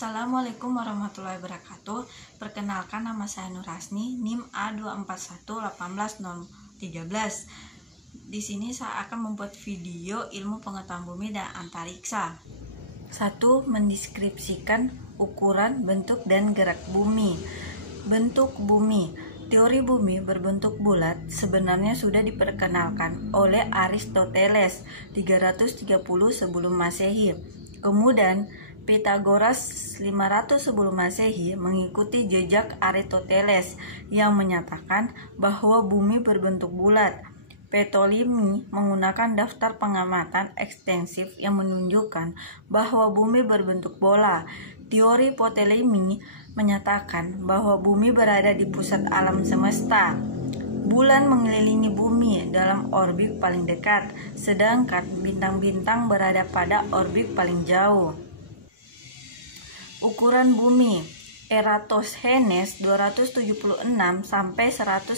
Assalamualaikum warahmatullahi wabarakatuh. Perkenalkan, nama saya Nurasni, NIM A241181013. Di sini saya akan membuat video ilmu pengetahuan bumi dan antariksa. 1. Mendeskripsikan ukuran, bentuk, dan gerak bumi. Bentuk bumi. Teori bumi berbentuk bulat sebenarnya sudah diperkenalkan oleh Aristoteles 330 sebelum Masehi. Kemudian Pythagoras 500 sebelum Masehi mengikuti jejak Aristoteles yang menyatakan bahwa bumi berbentuk bulat. Ptolemy menggunakan daftar pengamatan ekstensif yang menunjukkan bahwa bumi berbentuk bola. Teori Ptolemy menyatakan bahwa bumi berada di pusat alam semesta. Bulan mengelilingi bumi dalam orbit paling dekat, sedangkan bintang-bintang berada pada orbit paling jauh. Ukuran bumi. Eratosthenes 276 sampai 194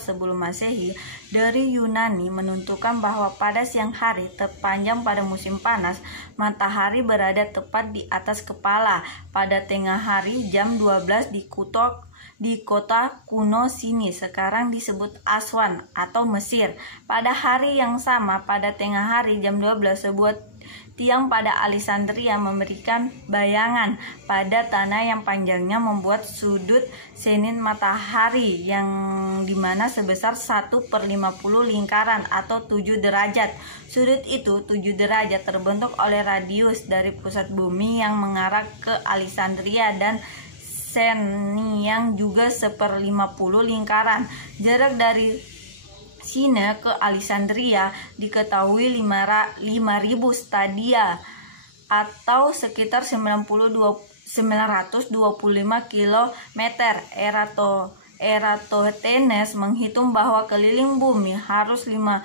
sebelum Masehi dari Yunani menentukan bahwa pada siang hari terpanjang pada musim panas, matahari berada tepat di atas kepala. Pada tengah hari jam 12 di kota kuno sini sekarang disebut Aswan atau Mesir. Pada hari yang sama pada tengah hari jam 12 sebuah tiang pada Alexandria memberikan bayangan pada tanah yang panjangnya membuat sudut zenit matahari yang dimana sebesar 1/50 lingkaran atau 7 derajat. Sudut itu 7 derajat terbentuk oleh radius dari pusat bumi yang mengarah ke Alexandria dan seni yang juga 1/50 lingkaran. Jarak dari Sina ke Alexandria diketahui 5.000 stadia atau sekitar 925 km. Eratosthenes menghitung bahwa keliling bumi harus 50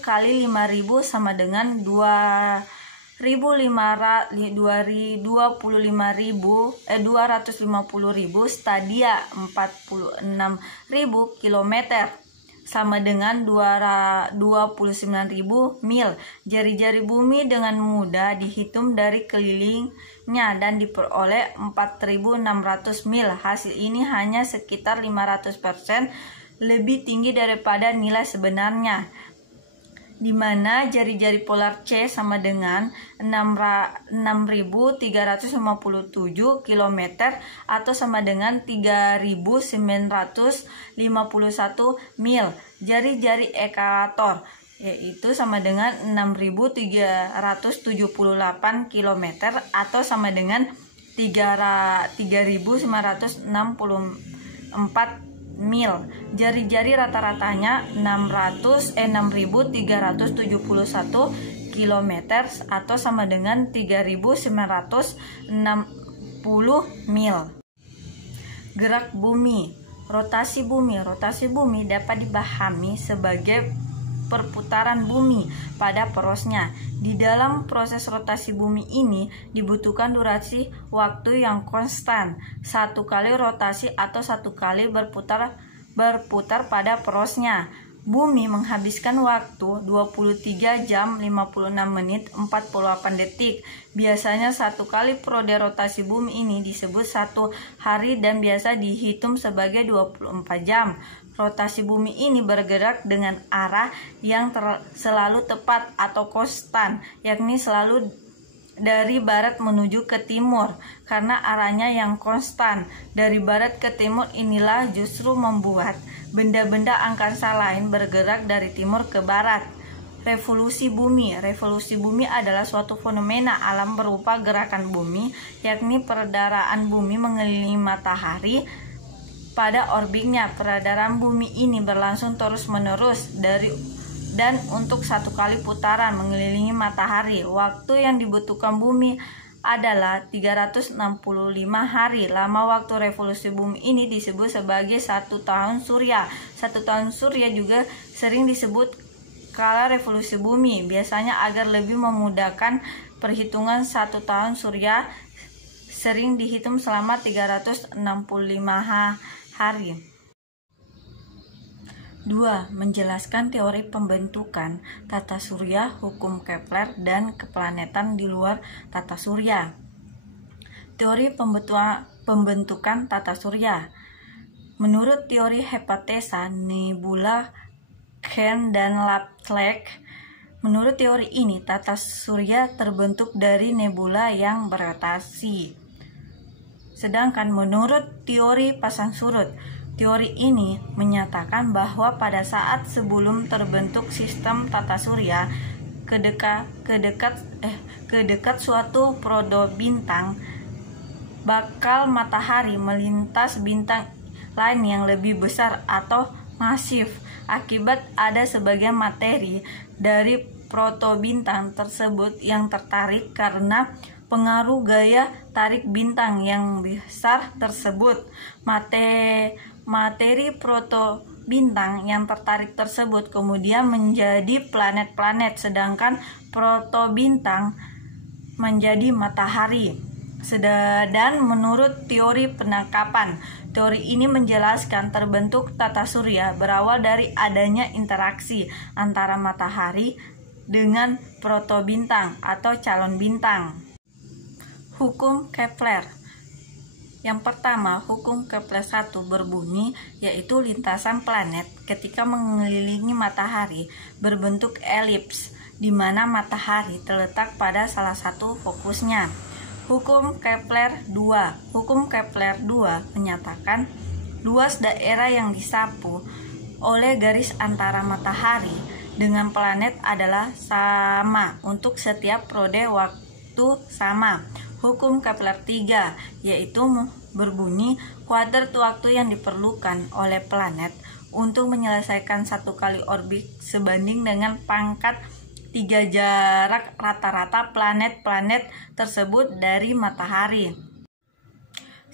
kali 5.000 sama dengan 250.000 stadia, 46.000 km, sama dengan 29.000 mil. Jari-jari bumi dengan mudah dihitung dari kelilingnya dan diperoleh 4.600 mil. Hasil ini hanya sekitar 500% lebih tinggi daripada nilai sebenarnya, di mana jari-jari polar C sama dengan 6.357 km atau sama dengan 3.951 mil. Jari-jari ekuator yaitu sama dengan 6.378 km atau sama dengan 3.964 mil. Jari-jari rata-ratanya 6.371 km atau sama dengan 3.960 mil. Gerak bumi. Rotasi bumi. Rotasi bumi dapat dipahami sebagai perputaran bumi pada porosnya. Di dalam proses rotasi bumi ini dibutuhkan durasi waktu yang konstan, 1 kali rotasi atau 1 kali berputar pada porosnya. Bumi menghabiskan waktu 23 jam 56 menit 48 detik. Biasanya 1 kali periode rotasi bumi ini disebut 1 hari dan biasa dihitung sebagai 24 jam. Rotasi bumi ini bergerak dengan arah yang selalu tepat atau konstan, yakni selalu dari barat menuju ke timur. Karena arahnya yang konstan dari barat ke timur inilah justru membuat benda-benda angkasa lain bergerak dari timur ke barat. Revolusi bumi. Revolusi bumi adalah suatu fenomena alam berupa gerakan bumi, yakni peredaran bumi mengelilingi matahari pada orbitnya. Peredaran bumi ini berlangsung terus-menerus dan untuk 1 kali putaran mengelilingi matahari. Waktu yang dibutuhkan bumi adalah 365 hari. Lama waktu revolusi bumi ini disebut sebagai 1 tahun surya. 1 tahun surya juga sering disebut kala revolusi bumi. Biasanya agar lebih memudahkan perhitungan 1 tahun surya sering dihitung selama 365 hari. 2. Menjelaskan teori pembentukan tata surya, hukum Kepler, dan keplanetan di luar tata surya. Teori pembentukan tata surya. Menurut teori hipotesa nebula Kern dan Laplace, menurut teori ini tata surya terbentuk dari nebula yang berotasi. Sedangkan menurut teori pasang surut, teori ini menyatakan bahwa pada saat sebelum terbentuk sistem tata surya, kedekat suatu prodo bintang, bakal matahari melintas bintang lain yang lebih besar atau masif. Akibat ada sebagian materi dari protobintang tersebut yang tertarik karena pengaruh gaya tarik bintang yang besar tersebut. Materi protobintang yang tertarik tersebut kemudian menjadi planet-planet, sedangkan protobintang menjadi matahari. Dan menurut teori penangkapan, teori ini menjelaskan terbentuk tata surya berawal dari adanya interaksi antara matahari dengan protobintang atau calon bintang. Hukum Kepler. Yang pertama, hukum Kepler 1 berbunyi, yaitu lintasan planet ketika mengelilingi matahari berbentuk elips, di mana matahari terletak pada salah satu fokusnya. Hukum Kepler 2. Hukum Kepler 2 menyatakan luas daerah yang disapu oleh garis antara matahari dengan planet adalah sama untuk setiap periode waktu sama. Hukum Kepler 3 yaitu berbunyi kuadrat waktu yang diperlukan oleh planet untuk menyelesaikan satu kali orbit sebanding dengan pangkat 3 jarak rata-rata planet-planet tersebut dari matahari.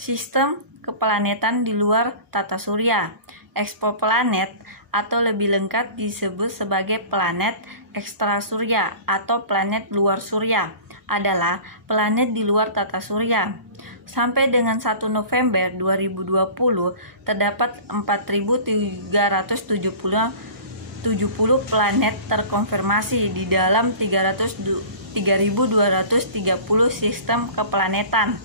Sistem keplanetan di luar tata surya. Eksoplanet atau lebih lengkap disebut sebagai planet ekstrasurya atau planet luar surya adalah planet di luar tata surya. Sampai dengan 1 November 2020 terdapat 4.370 planet terkonfirmasi di dalam 3.230 sistem keplanetan.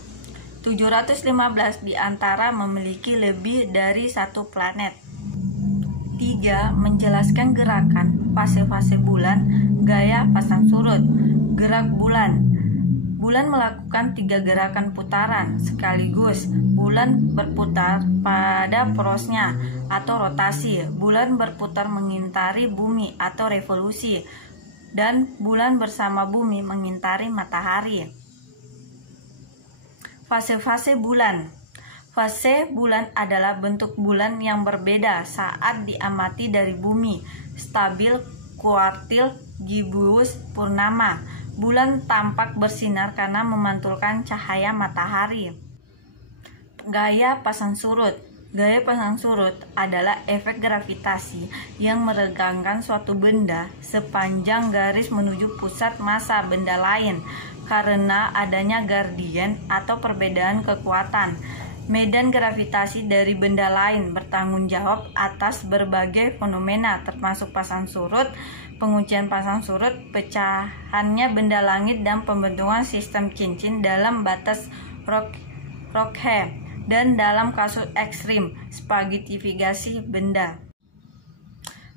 715 di antara memiliki lebih dari satu planet. 3. Menjelaskan gerakan fase-fase bulan, gaya pasang surut. Gerak bulan. Bulan melakukan 3 gerakan putaran sekaligus. Bulan berputar pada porosnya atau rotasi. Bulan berputar mengitari bumi atau revolusi. Dan bulan bersama bumi mengitari matahari. Fase-fase bulan. Fase bulan adalah bentuk bulan yang berbeda saat diamati dari bumi. Stabil, kuartil, gibbous, purnama. Bulan tampak bersinar karena memantulkan cahaya matahari. Gaya pasang surut. Gaya pasang surut adalah efek gravitasi yang meregangkan suatu benda sepanjang garis menuju pusat massa benda lain karena adanya gradien atau perbedaan kekuatan. Medan gravitasi dari benda lain bertanggung jawab atas berbagai fenomena termasuk pasang surut, penguncian pasang surut, pecahannya benda langit, dan pembentukan sistem cincin dalam batas Rockhe, dan dalam kasus ekstrim, spaghettifikasi benda.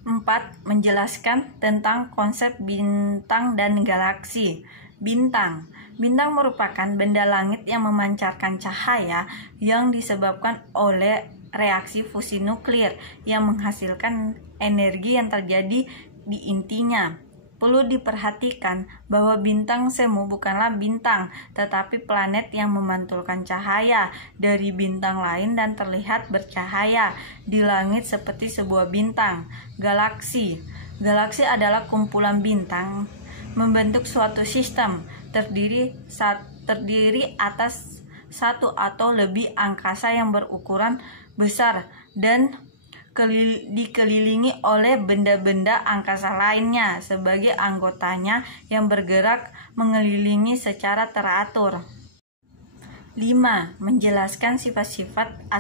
4. Menjelaskan tentang konsep bintang dan galaksi. Bintang. Bintang merupakan benda langit yang memancarkan cahaya yang disebabkan oleh reaksi fusi nuklir yang menghasilkan energi yang terjadi di intinya. Perlu diperhatikan bahwa bintang semu bukanlah bintang, tetapi planet yang memantulkan cahaya dari bintang lain dan terlihat bercahaya di langit seperti sebuah bintang. Galaksi. Galaksi adalah kumpulan bintang membentuk suatu sistem terdiri atas satu atau lebih angkasa yang berukuran besar dan dikelilingi oleh benda-benda angkasa lainnya sebagai anggotanya yang bergerak mengelilingi secara teratur. 5. Menjelaskan sifat-sifat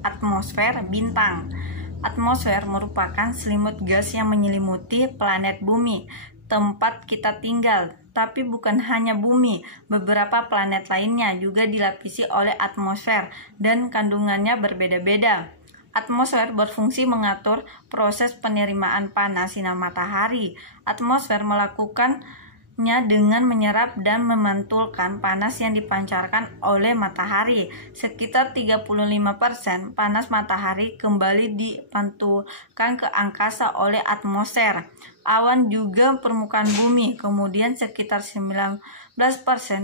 atmosfer bintang. Atmosfer merupakan selimut gas yang menyelimuti planet bumi, tempat kita tinggal. Tapi bukan hanya bumi, beberapa planet lainnya juga dilapisi oleh atmosfer dan kandungannya berbeda-beda. Atmosfer berfungsi mengatur proses penerimaan panas sinar matahari. Atmosfer melakukannya dengan menyerap dan memantulkan panas yang dipancarkan oleh matahari. Sekitar 35% panas matahari kembali dipantulkan ke angkasa oleh atmosfer. Awan juga permukaan bumi, kemudian sekitar 19%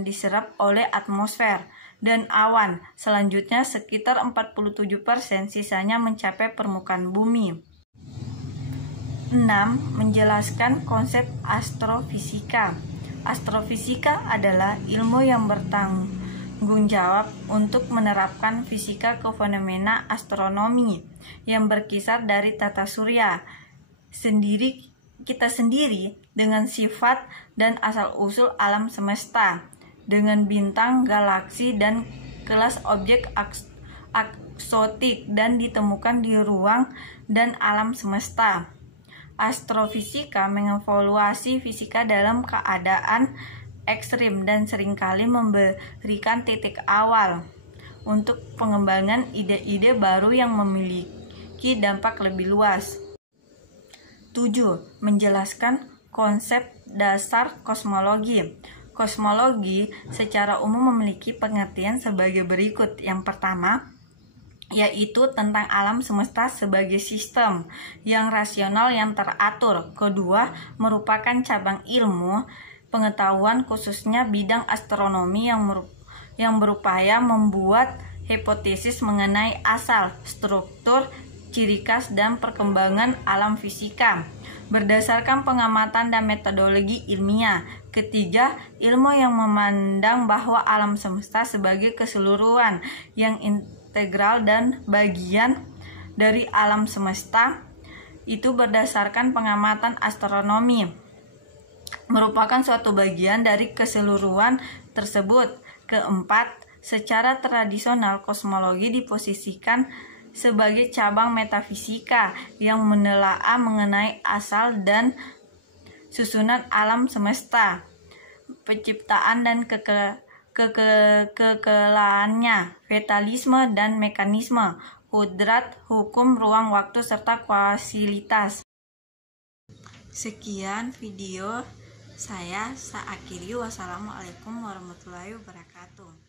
diserap oleh atmosfer. Dan awan, selanjutnya sekitar 47% sisanya mencapai permukaan bumi. 6. Menjelaskan konsep astrofisika. Astrofisika adalah ilmu yang bertanggung jawab untuk menerapkan fisika ke fenomena astronomi yang berkisar dari tata surya kita sendiri dengan sifat dan asal-usul alam semesta, dengan bintang, galaksi, dan kelas objek eksotik dan ditemukan di ruang dan alam semesta. Astrofisika mengevaluasi fisika dalam keadaan ekstrim dan seringkali memberikan titik awal untuk pengembangan ide-ide baru yang memiliki dampak lebih luas. 7. Menjelaskan konsep dasar kosmologi. Kosmologi secara umum memiliki pengertian sebagai berikut. Yang pertama, yaitu tentang alam semesta sebagai sistem yang rasional yang teratur. Kedua, merupakan cabang ilmu pengetahuan khususnya bidang astronomi yang berupaya membuat hipotesis mengenai asal, struktur, ciri khas, dan perkembangan alam fisika berdasarkan pengamatan dan metodologi ilmiah. Ketiga, ilmu yang memandang bahwa alam semesta sebagai keseluruhan yang integral dan bagian dari alam semesta itu berdasarkan pengamatan astronomi merupakan suatu bagian dari keseluruhan tersebut. Keempat, secara tradisional kosmologi diposisikan sebagai cabang metafisika yang menelaah mengenai asal dan susunan alam semesta, penciptaan dan kekelaannya, fatalisme dan mekanisme, kodrat, hukum, ruang waktu, serta kausalitas. Sekian video saya akhiri. Wassalamualaikum warahmatullahi wabarakatuh.